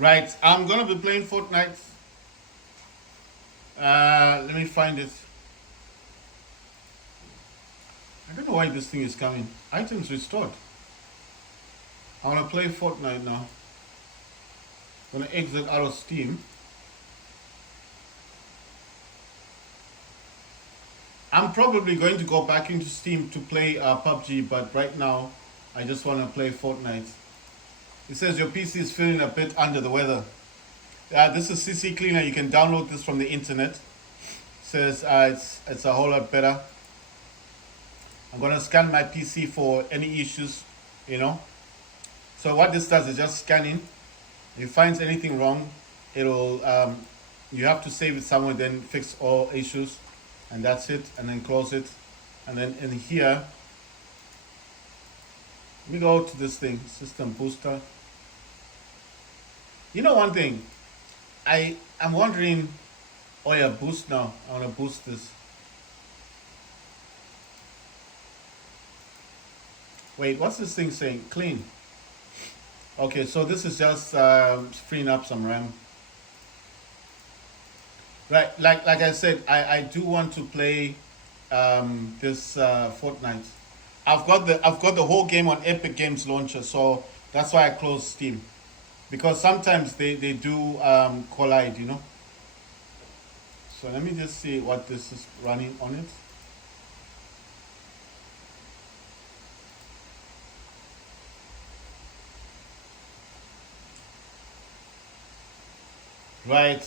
Right, I'm gonna be playing Fortnite. Let me find it. I don't know why this thing is coming. Items restored. I wanna play Fortnite now. I'm gonna exit out of Steam. I'm probably going to go back into Steam to play PUBG, but right now I just wanna play Fortnite. It says your PC is feeling a bit under the weather. This is CC Cleaner. You can download this from the internet. It says it's a whole lot better. I'm gonna scan my PC for any issues, you know. So what this does is just scanning. If it finds anything wrong, it'll you have to save it somewhere, then fix all issues, and that's it. And then close it, and then in here, let me go to this thing, System Booster. You know one thing, I'm wondering. Oh yeah, boost now. I wanna boost this. Wait, what's this thing saying? Clean. Okay, so this is just freeing up some RAM. Right, like I said, I do want to play this Fortnite. I've got the whole game on Epic Games Launcher, so that's why I closed Steam because sometimes they do collide, you know. So let me just see what this is running on it. Right.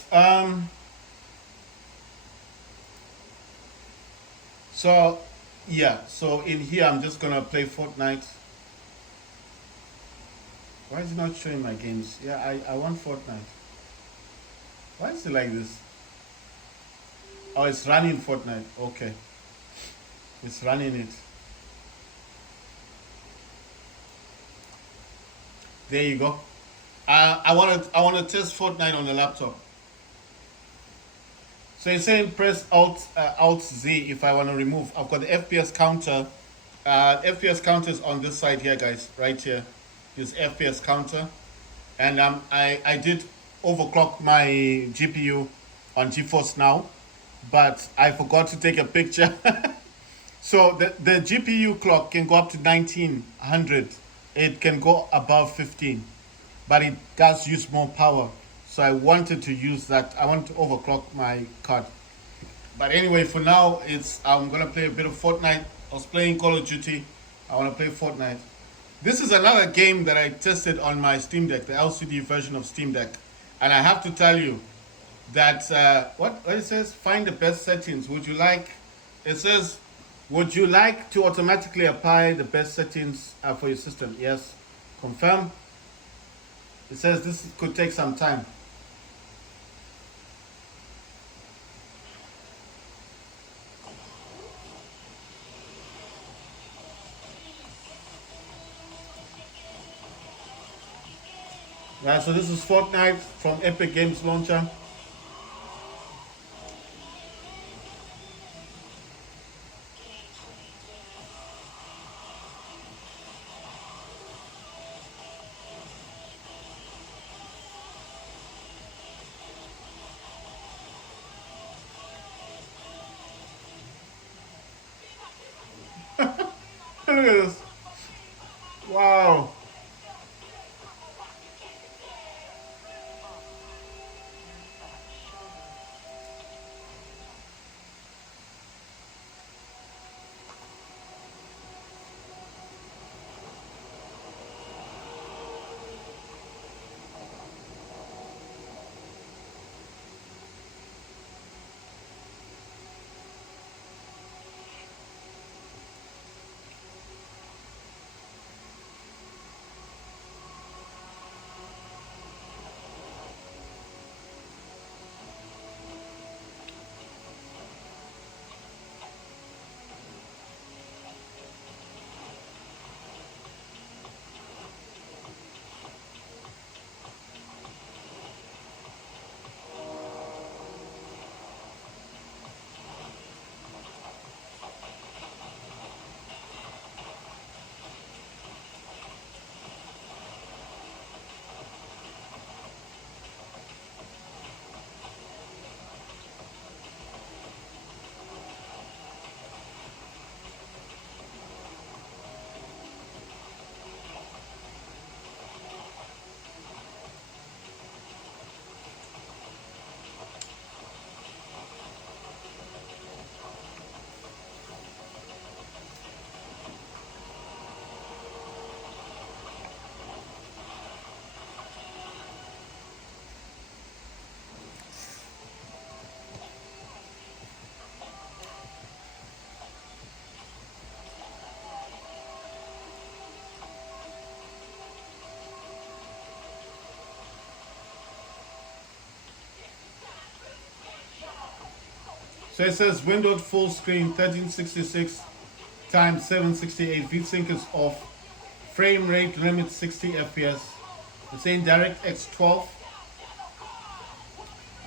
So yeah. So in here, I'm just gonna play Fortnite. Why is it not showing my games? Yeah, I want Fortnite. Why is it like this? Oh, it's running Fortnite. Okay, it's running it. There you go. I wanna test Fortnite on the laptop. So it's saying press Alt Z if I want to remove. I've got the FPS counter. FPS counter is on this side here, guys. Right here is FPS counter, and I did overclock my GPU on GeForce Now, but I forgot to take a picture. So the GPU clock can go up to 1900. It can go above 15, but it does use more power. So I wanted to use that. I want to overclock my card. But anyway, for now, it's I'm gonna play a bit of Fortnite. I was playing Call of Duty. I want to play Fortnite. This is another game that I tested on my Steam Deck, the LCD version of Steam Deck, and I have to tell you that what it says. Find the best settings. Would you like? It says, would you like to automatically apply the best settings for your system? Yes. Confirm. It says this could take some time. Right, so this is Fortnite from Epic Games Launcher. Look at this. Wow. So it says windowed full screen 1366 times 768. VSync is off. Frame rate limit 60 FPS. It's saying DirectX 12.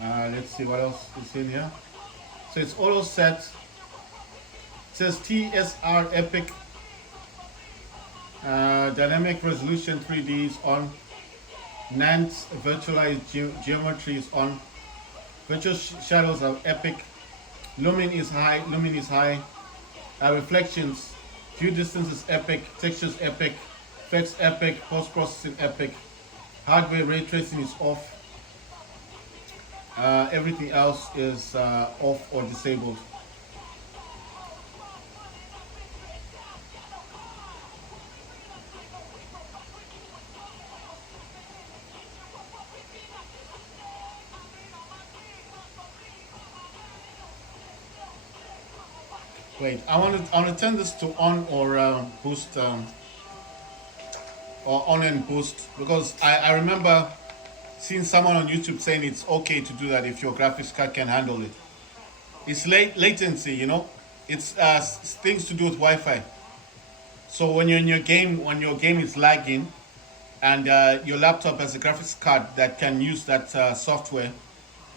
Let's see what else is in here. So it's auto set. It says TSR Epic. Dynamic resolution 3D is on. Nance virtualized geometry is on. Virtual shadows are epic. Lumen is high. Reflections, view distance is epic. Textures epic. Effects epic. Post processing epic. Hardware ray tracing is off. Everything else is off or disabled. Wait, I want to turn this to on or boost or on and boost, because I remember seeing someone on YouTube saying it's okay to do that if your graphics card can handle it. It's latency, you know. It's things to do with Wi-Fi. So when you're in your game, when your game is lagging, and your laptop has a graphics card that can use that software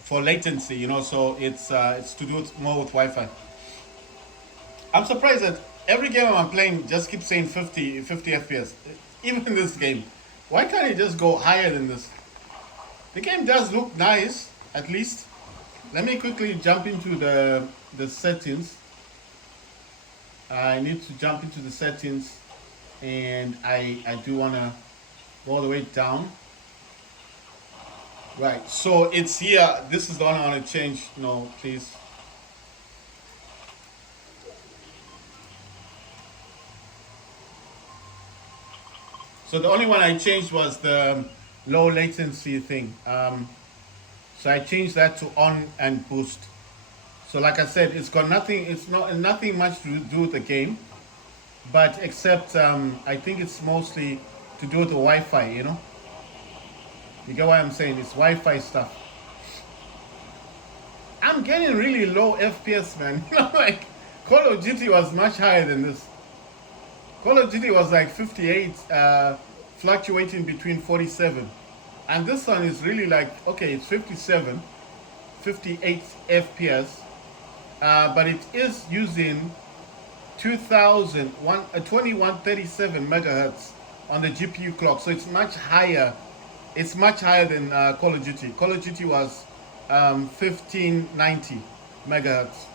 for latency, you know. So it's to do with, more with Wi-Fi. I'm surprised that every game I'm playing just keeps saying 50 FPS. Even in this game, why can't it just go higher than this? The game does look nice, at least. Let me quickly jump into the settings. I need to jump into the settings, and I do want to go all the way down. Right, so it's here. This is the one I want to change. No, please. So the only one I changed was the low latency thing. So I changed that to on and boost. So like I said, it's got nothing. It's not nothing much to do with the game, but except I think it's mostly to do with the Wi-Fi. You know, you get what I'm saying? It's Wi-Fi stuff. I'm getting really low FPS, man. You know, like Call of Duty was much higher than this. Call of Duty was like 58, fluctuating between 47. And this one is really like, okay, it's 57, 58 FPS, but it is using 2137 megahertz on the GPU clock. So it's much higher. It's much higher than Call of Duty. Call of Duty was 1590 megahertz.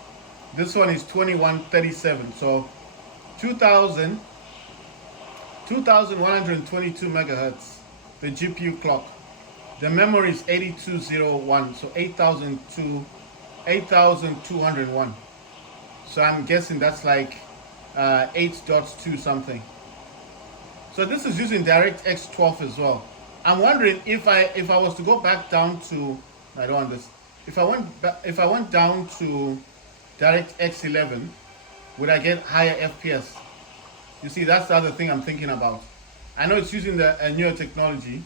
This one is 2137. So 2122 megahertz, the GPU clock. The memory is 8201, so 8201. So I'm guessing that's like 8.2 something. So this is using DirectX 12 as well. I'm wondering if I was to go back down to, I don't want this. If I went down to DirectX 11, would I get higher FPS? You see, that's the other thing I'm thinking about. I know it's using the newer technology,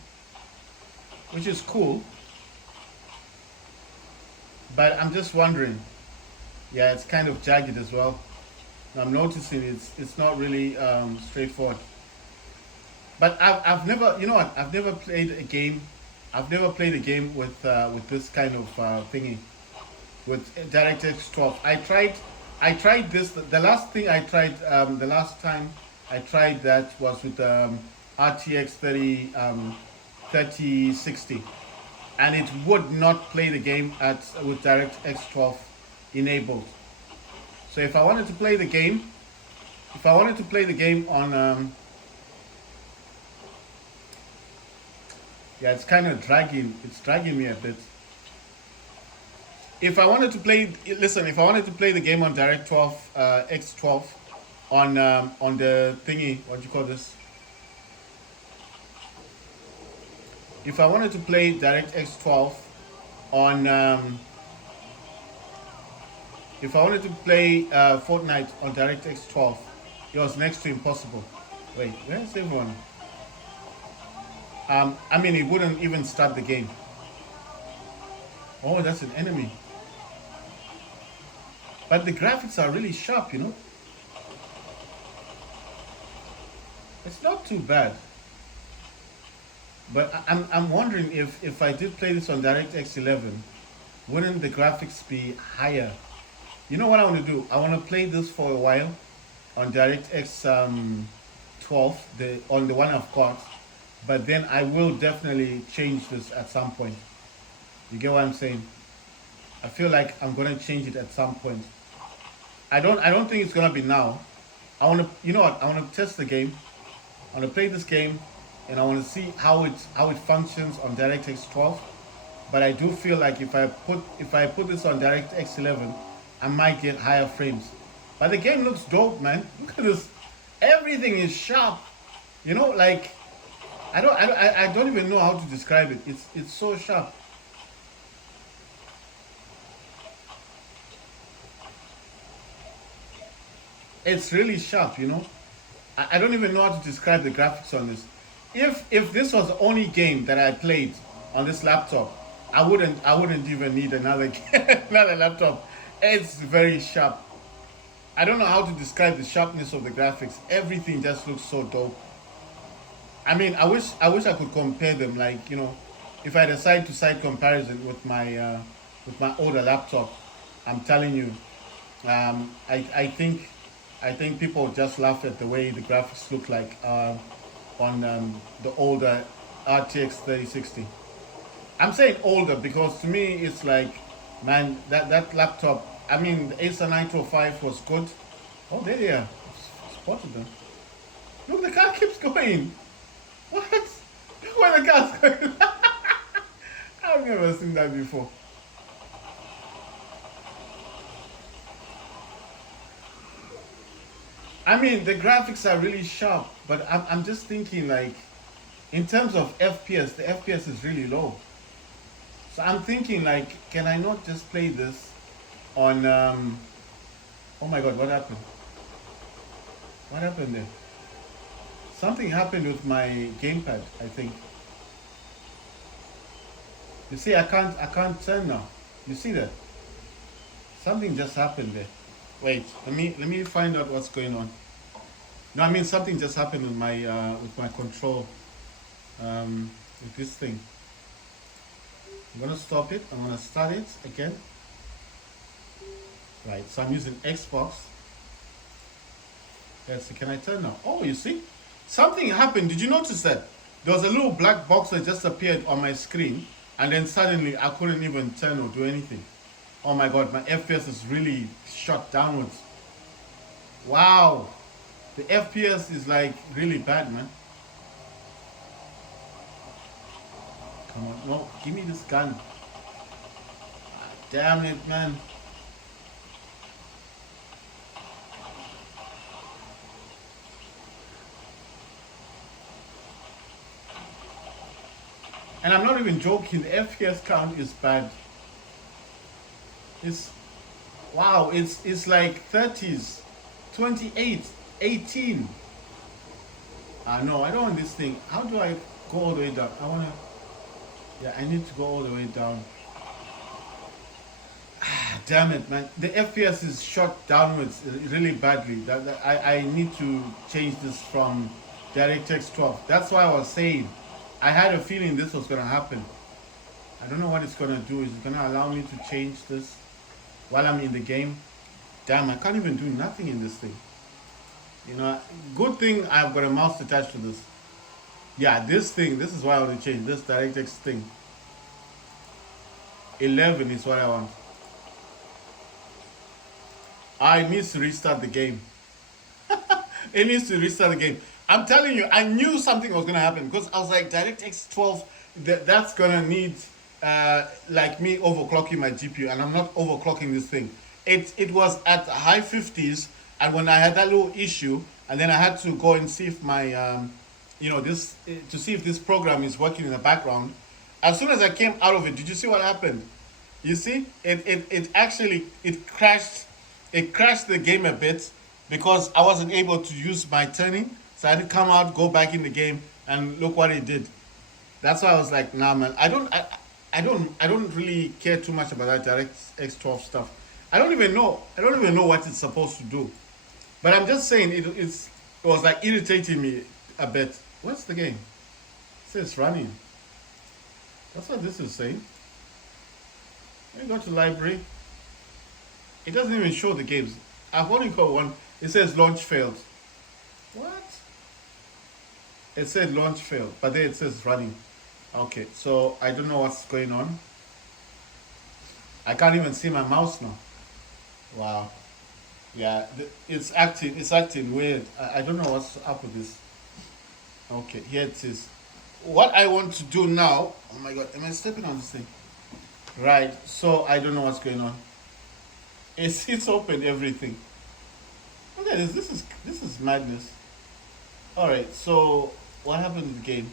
which is cool, but I'm just wondering. Yeah, it's kind of jagged as well. I'm noticing it's not really straightforward. But I've never, you know what? I've never played a game. I've never played a game with this kind of thingy, with DirectX 12. I tried this. The last thing I tried, the last time I tried that was with RTX 3060, and it would not play the game with DirectX 12 enabled. So if I wanted to play the game, on yeah, it's kind of dragging. It's dragging me a bit. If I wanted to play, listen. If I wanted to play the game on DirectX X12 on the thingy, what do you call this? If I wanted to play DirectX 12 on, if I wanted to play Fortnite on DirectX 12, it was next to impossible. Wait, where's everyone? I mean, it wouldn't even start the game. Oh, that's an enemy. But the graphics are really sharp, you know. It's not too bad. But I'm wondering if I did play this on DirectX 11, wouldn't the graphics be higher? You know what I want to do? I want to play this for a while on DirectX 12, the on the one I've got, but then I will definitely change this at some point. You get what I'm saying? I feel like I'm gonna change it at some point. I don't think it's gonna be now. I wanna you know what? I wanna test the game. I wanna play this game and I wanna see how it functions on DirectX 12. But I do feel like if I put this on DirectX 11, I might get higher frames. But the game looks dope, man. Look at this. Everything is sharp. You know, like I don't even know how to describe it. It's so sharp. It's really sharp, you know. I don't even know how to describe the graphics on this. If this was the only game that I played on this laptop, I wouldn't even need another another laptop. It's very sharp. I don't know how to describe the sharpness of the graphics. Everything just looks so dope. I mean, I wish I could compare them. Like, you know, if I decide to side comparison with my older laptop, I'm telling you, I think people just laugh at the way the graphics look like on the older RTX 3060. I'm saying older because to me it's like, man, that laptop. I mean, the Acer Nitro 5 was good. Oh, there they are. Spotted them. Look, the car keeps going. What? Look where the car's going. I've never seen that before. I mean, the graphics are really sharp, but I'm just thinking like, in terms of FPS, the FPS is really low. So I'm thinking like, can I not just play this on? Oh my God, what happened? What happened there? Something happened with my gamepad. I think. You see, I can't turn now. You see that? Something just happened there. Wait, let me find out what's going on. No, I mean something just happened with my control with this thing. I'm gonna stop it. I'm gonna start it again. Right. So I'm using Xbox. Yes. So can I turn now? Oh, you see, something happened. Did you notice that? There was a little black box that just appeared on my screen, and then suddenly I couldn't even turn or do anything. Oh my God, my FPS is really shot downwards. Wow, the FPS is like really bad, man. Come on, no, give me this gun. Damn it, man. And I'm not even joking. The FPS count is bad. It's wow. It's like 30s, 28, 18. No, I don't want this thing. How do I go all the way down? I wanna. Yeah, I need to go all the way down. Damn it, man. The FPS is shot downwards really badly. I need to change this from DirectX 12. That's why I was saying I had a feeling this was gonna happen. I don't know what it's gonna do. Is it gonna allow me to change this while I'm in the game? Damn, I can't even do nothing in this thing. You know, good thing I've got a mouse attached to this. Yeah, this thing. This is why I want to change this DirectX thing. 11 is what I want. I need to restart the game. It needs to restart the game. I'm telling you, I knew something was gonna happen because I was like, DirectX 12, that's gonna need like me overclocking my GPU, and I'm not overclocking this thing. It was at high 50s, and when I had that little issue, and then I had to go and see if my this to see if this program is working in the background. As soon as I came out of it, did you see what happened? You see, it actually it crashed the game a bit because I wasn't able to use my turning. So I had to come out, go back in the game, and look what it did. That's why I was like, nah, man, I don't really care too much about that DirectX 12 stuff. I don't even know what it's supposed to do. But I'm just saying it was like irritating me a bit. What's the game? It says running. That's what this is saying. When you go to library, it doesn't even show the games. I've only got one. It says launch failed. What? It said launch failed, but then it says running. Okay, so I don't know what's going on. I can't even see my mouse now. Wow. Yeah, it's acting. It's acting weird. I don't know what's up with this. Okay, here it is. What I want to do now. Oh my god, am I stepping on this thing? Right. So I don't know what's going on. It's open everything. Look at this. This is madness. All right. So what happened in the game?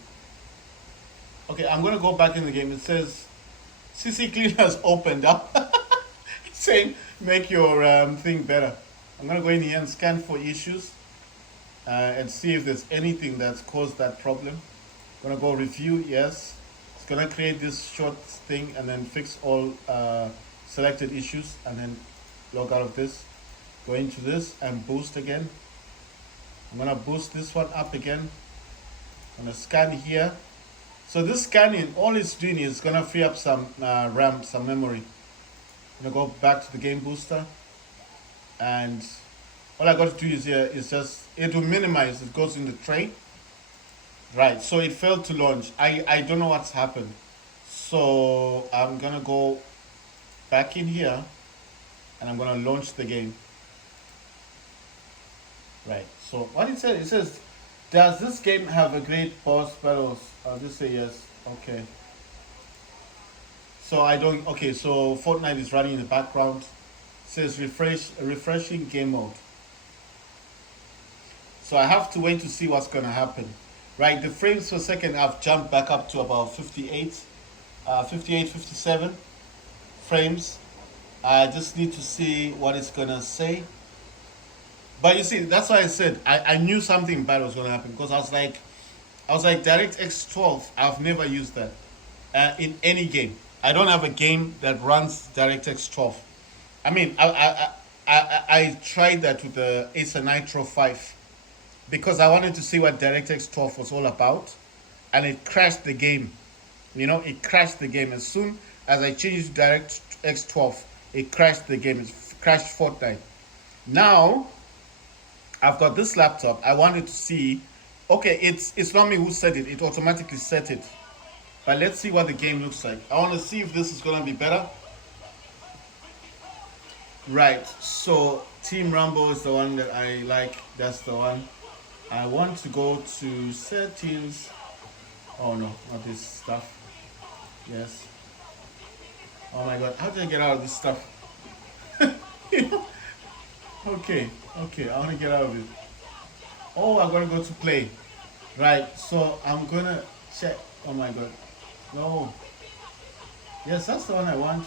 Okay, I'm gonna go back in the game. It says CC Cleaner has opened up. It's saying make your thing better. I'm gonna go in here and scan for issues and see if there's anything that's caused that problem. I'm gonna go review. Yes, it's gonna create this short thing and then fix all selected issues and then log out of this. Go into this and boost again. I'm gonna boost this one up again. I'm gonna scan here. So this scanning, all it's doing is gonna free up some RAM, some memory. I'm gonna go back to the game booster, and all I got to do is here is just it will minimize. It goes in the tray, right? So it failed to launch. I don't know what's happened. So I'm gonna go back in here, and I'm gonna launch the game. Right. So what it says, does this game have a great boss battles? I'll just say yes. Okay. So I don't. Okay. So Fortnite is running in the background. It says refreshing game mode. So I have to wait to see what's gonna happen. Right. The frames per second have jumped back up to about 58, 58, 57 frames. I just need to see what it's gonna say. But you see, that's why I said I knew something bad was gonna happen because I was like DirectX 12. I've never used that in any game. I don't have a game that runs DirectX 12. I mean, I tried that with the Acer Nitro 5 because I wanted to see what DirectX 12 was all about, and it crashed the game. You know, it crashed the game as soon as I changed to DirectX 12. It crashed the game. It crashed Fortnite. Now I've got this laptop. I wanted to see. Okay, it's not me who set it. It automatically set it. But let's see what the game looks like. I want to see if this is gonna be better. Right. So Team Rambo is the one that I like. That's the one. I want to go to settings. Oh no, not this stuff. Yes. Oh my god, how do I get out of this stuff? Okay, okay, I want to get out of it. Oh, I'm gonna go to play. Right, so I'm gonna check. Oh my god. No. Yes, that's the one I want.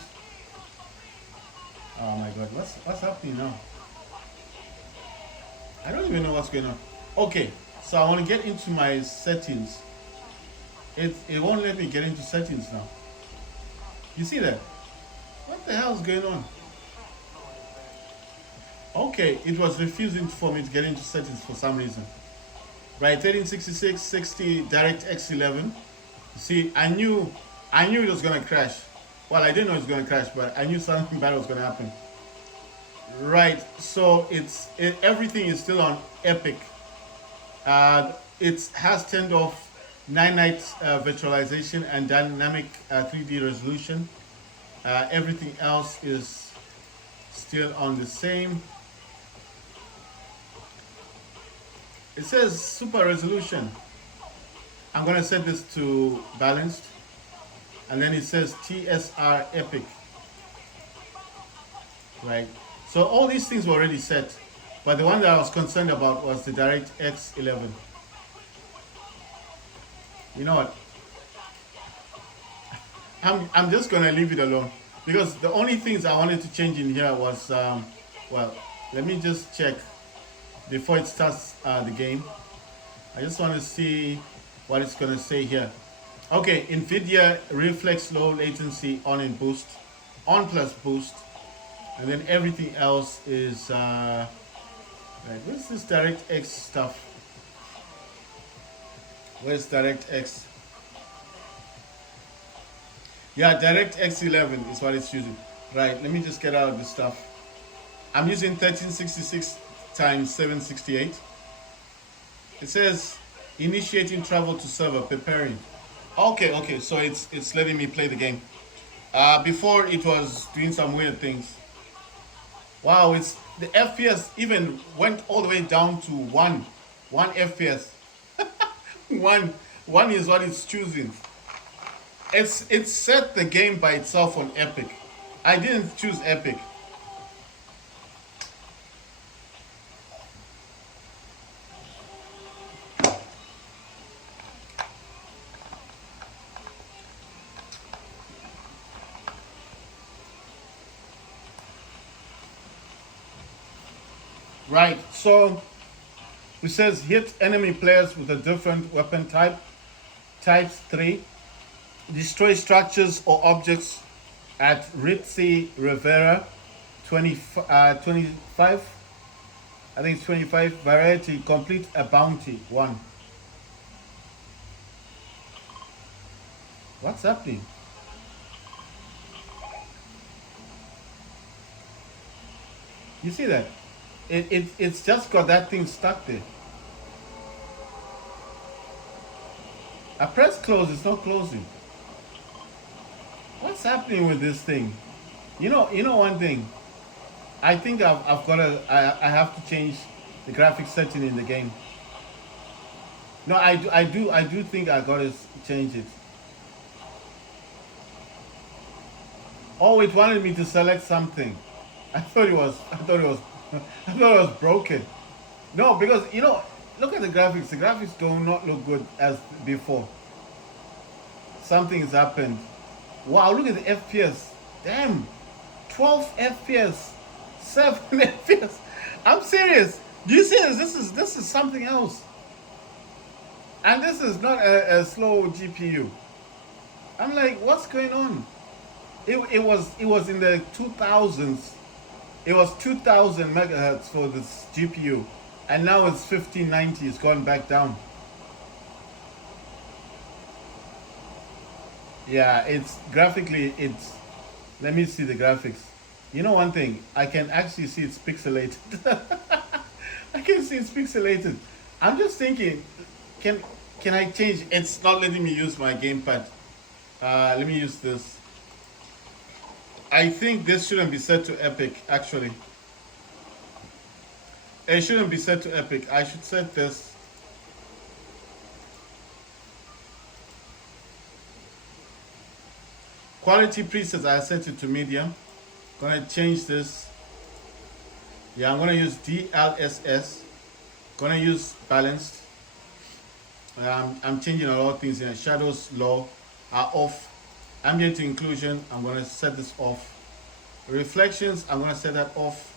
Oh my god, what's happening now? I don't even know what's going on. Okay, so I want to get into my settings. It won't let me get into settings now. You see that? What the hell is going on? Okay, it was refusing for me to get into settings for some reason. Right, 1366, 60, DirectX 11. See, I knew it was gonna crash. Well, I didn't know it was gonna crash, but I knew something bad was gonna happen. Right, so everything is still on Epic. It has turned off 9 night virtualization and dynamic 3D resolution. Everything else is still on the same. It says super resolution. I'm gonna set this to balanced, and then it says TSR Epic. Right. So all these things were already set, but the one that I was concerned about was the DirectX 11. You know what? I'm just gonna leave it alone because the only things I wanted to change in here was well, let me just check before it starts the game. I just want to see what it's gonna say here. Okay, NVIDIA reflex low latency on and boost, on plus boost. and then everything else is right. Where's this DirectX stuff? Where's DirectX? Yeah, DirectX 11 is what it's using. Right, let me just get out of this stuff. I'm using 1366 times 768. It says initiating travel to server, preparing. Okay, okay, so it's letting me play the game. Before it was doing some weird things. Wow, it's the FPS even went all the way down to one FPS. one one is what it's choosing. It's set the game by itself on Epic. I didn't choose Epic. Right. So it says hit enemy players with a different weapon type. Types 3. Destroy structures or objects at Ritzy Rivera 25. I think it's 25. Variety. Complete a bounty. 1. What's happening? You see that? It's just got that thing stuck there. I press close, it's not closing. What's happening with this thing? You know one thing. I think I've got to. I have to change the graphics setting in the game. No, I do think I got to change it. Oh, it wanted me to select something. I thought it was I thought it was broken. No, because look at the graphics. The graphics do not look good as before. Something has happened. Wow, look at the FPS. Damn. 12 FPS. 7 FPS. I'm serious. Do you see this? This is something else. And this is not a slow GPU. I'm like, what's going on? It was in the 2000s. It was 2000 megahertz for this GPU, and now it's 1590. It's gone back down. Yeah, it's graphically. It's. Let me see the graphics. You know one thing, I can actually see it's pixelated. I can see it's pixelated. I'm just thinking, can can I change? It's not letting me use my gamepad. Let me use this. I think this shouldn't be set to Epic, actually. It shouldn't be set to Epic. I should set this. Quality presets, I set it to medium. Gonna change this. Yeah, I'm gonna use DLSS. Gonna use balanced. I'm changing a lot of things here. Shadows low are off. Ambient inclusion, I'm gonna set this off. Reflections, I'm gonna set that off.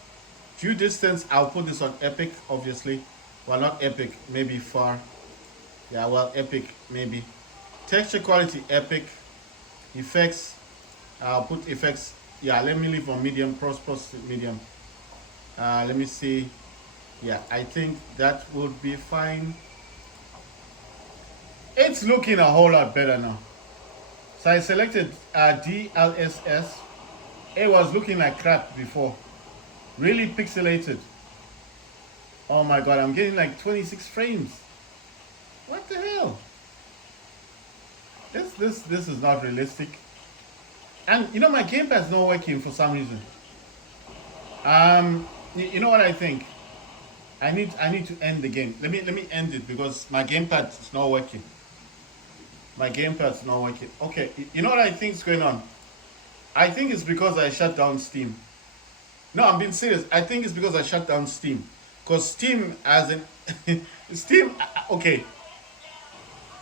View distance, I'll put this on epic, obviously. Well, not epic, maybe far. Yeah, well, epic, maybe. Texture quality, epic. Effects, I'll put effects. Yeah, let me leave on medium, process medium. Let me see. Yeah, I think that would be fine. It's looking a whole lot better now. So I selected DLSS. It was looking like crap before. Really pixelated. Oh my god, I'm getting like 26 frames. What the hell? This is not realistic. And my gamepad's not working for some reason. You know what I think? I need to end the game. Let me end it because my gamepad is not working. My gamepad's not working. Okay, you know what I think is going on? I think it's because I shut down Steam. No, I'm being serious. I think it's because I shut down Steam. Because Steam as an Steam okay.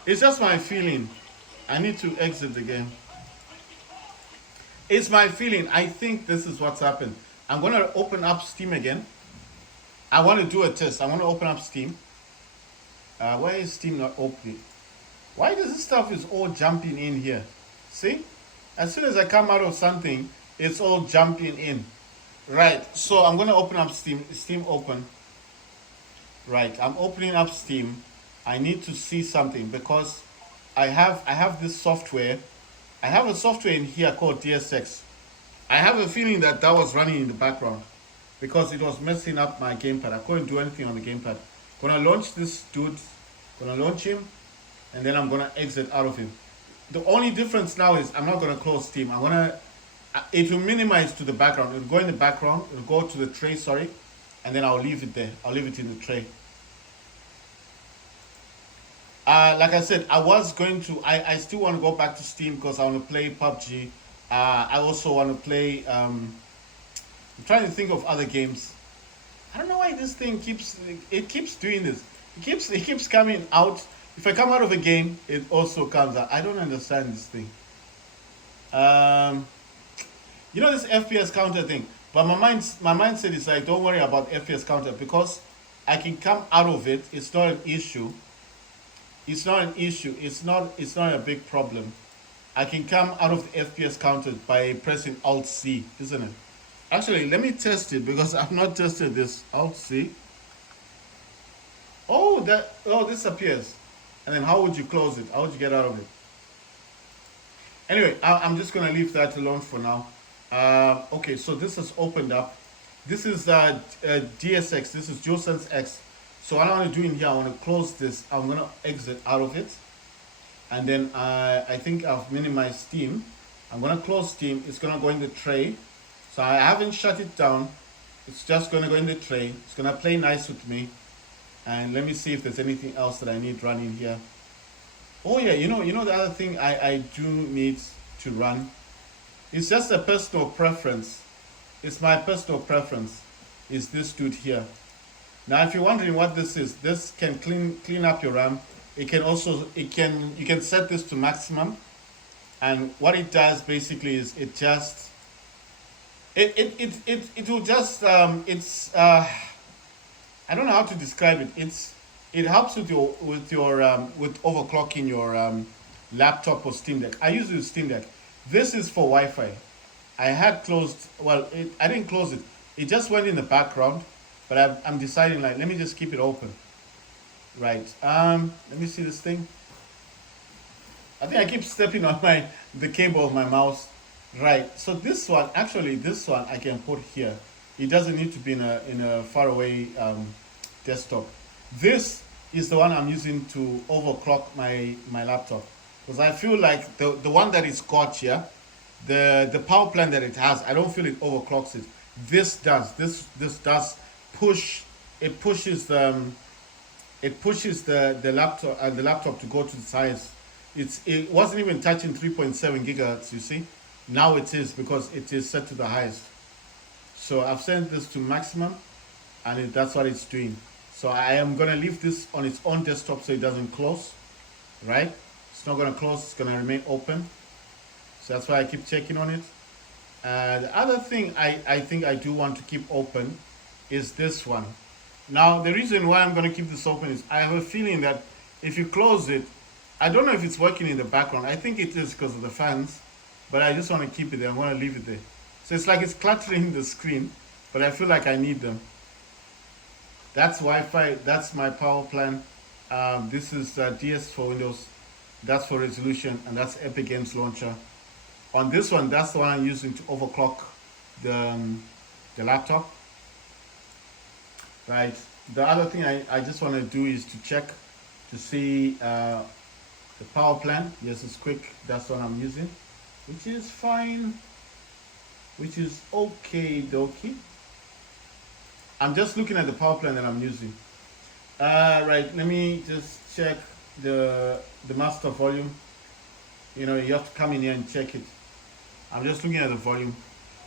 It's just my feeling. I need to exit the game. It's my feeling. I think this is what's happened. I'm gonna open up Steam again. I want to do a test. I want to open up Steam. Why is Steam not opening? Why does this stuff is all jumping in here? See? As soon as I come out of something, it's all jumping in. Right. So I'm gonna open up Steam. Steam open. Right. I'm opening up Steam. I need to see something because I have this software. I have a software in here called DSX. I have a feeling that that was running in the background because it was messing up my gamepad. I couldn't do anything on the gamepad. Gonna launch this dude. Gonna launch him, and then I'm gonna exit out of him. The only difference now is I'm not gonna close Steam. I'm gonna it will minimize to the background. It'll go in the background. It'll go to the tray. Sorry, and then I'll leave it there. I'll leave it in the tray. Like I said, I was going to. I still want to go back to Steam because I want to play PUBG. I also want to play. I'm trying to think of other games. I don't know why this thing keeps. It keeps doing this. It keeps coming out. If I come out of a game, it also comes out. I don't understand this thing. Um, this FPS counter thing. But my mindset is like, don't worry about FPS counter because I can come out of it. It's not an issue. It's not an issue. It's not a big problem. I can come out of the FPS counter by pressing Alt C, isn't it? Actually, let me test it because I've not tested this. Alt C. This appears. And then how would you close it? How would you get out of it? Anyway, I'm just gonna leave that alone for now. Okay, so this has opened up. This is DSX. This is JoSense X. So what I want to do in here, I want to close this. I'm gonna exit out of it, and then I think I've minimized Steam. I'm gonna close Steam. It's gonna go in the tray. So I haven't shut it down. It's just gonna go in the tray. It's gonna play nice with me. And let me see if there's anything else that I need running here. Oh yeah, you know the other thing I do need to run. It's just a personal preference. It's my personal preference. Is this dude here? Now, if you're wondering what this can clean up your RAM. You can set this to maximum, and what it does basically is it will just I don't know how to describe it. It helps with overclocking your laptop or Steam Deck. I use the Steam Deck. This is for Wi-Fi. I had closed. Well, I didn't close it. It just went in the background, but I'm deciding like let me just keep it open. Right. Let me see this thing. I think I keep stepping on the cable of my mouse. Right. So this one I can put here. It doesn't need to be in a faraway desktop. This is the one I'm using to overclock my laptop because I feel like the one that is got here, the power plan that it has, I don't feel it overclocks it. This does. This does push. It pushes the laptop to go to the size. It wasn't even touching 3.7 gigahertz. You see, now it is because it is set to the highest. So I've set this to maximum, and that's what it's doing. So I am gonna leave this on its own desktop so it doesn't close. Right? It's not gonna close. It's gonna remain open. So that's why I keep checking on it. The other thing I think I do want to keep open is this one. Now, the reason why I'm going to keep this open is I have a feeling that if you close it, I don't know if it's working in the background. I think it is because of the fans, but I just want to keep it there. I want to leave it there. So it's like it's cluttering the screen, but I feel like I need them. That's Wi-Fi. That's my power plan. This is DS for Windows. That's for resolution, and that's Epic Games Launcher. On this one, that's the one I'm using to overclock the laptop. Right. The other thing I just want to do is to check to see the power plan. Yes, it's quick. That's what I'm using, which is fine, which is okay dokie. I'm just looking at the power plan that I'm using. Right. Let me just check the master volume. You have to come in here and check it. I'm just looking at the volume.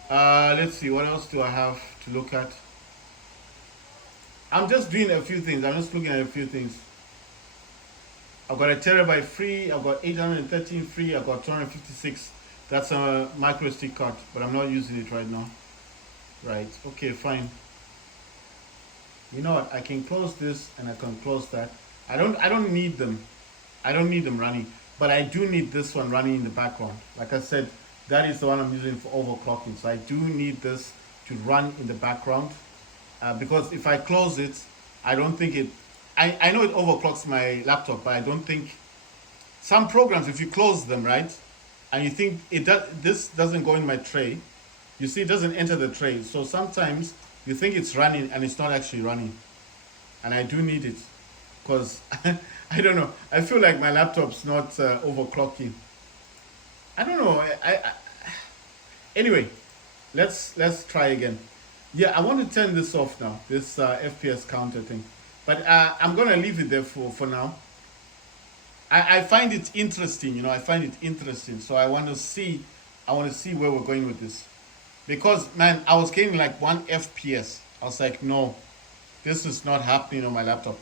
Let's see, what else do I have to look at? I'm just doing a few things. I'm just looking at a few things. I've got a terabyte free. I've got 813 free. I've got 256. That's a micro SD card, but I'm not using it right now. Right. Okay, fine. You know what? I can close this and I can close that. I don't need them. I don't need them running, but I do need this one running in the background. Like I said, that is the one I'm using for overclocking. So I do need this to to run in the background, because if I close it, I don't think it. I know it overclocks my laptop, but I don't think some programs, if you close them, right, and you think this doesn't go in my tray, you see it doesn't enter the tray. So sometimes you think it's running and it's not actually running, and I do need it because I don't know. I feel like my laptop's not overclocking. I don't know. Anyway, let's try again. Yeah, I want to turn this off now. This FPS counter thing, but I'm gonna leave it there for now. I find it interesting. I find it interesting. So I want to see. I want to see where we're going with this, because man, I was getting like 1 FPS. I was like, no, this is not happening on my laptop.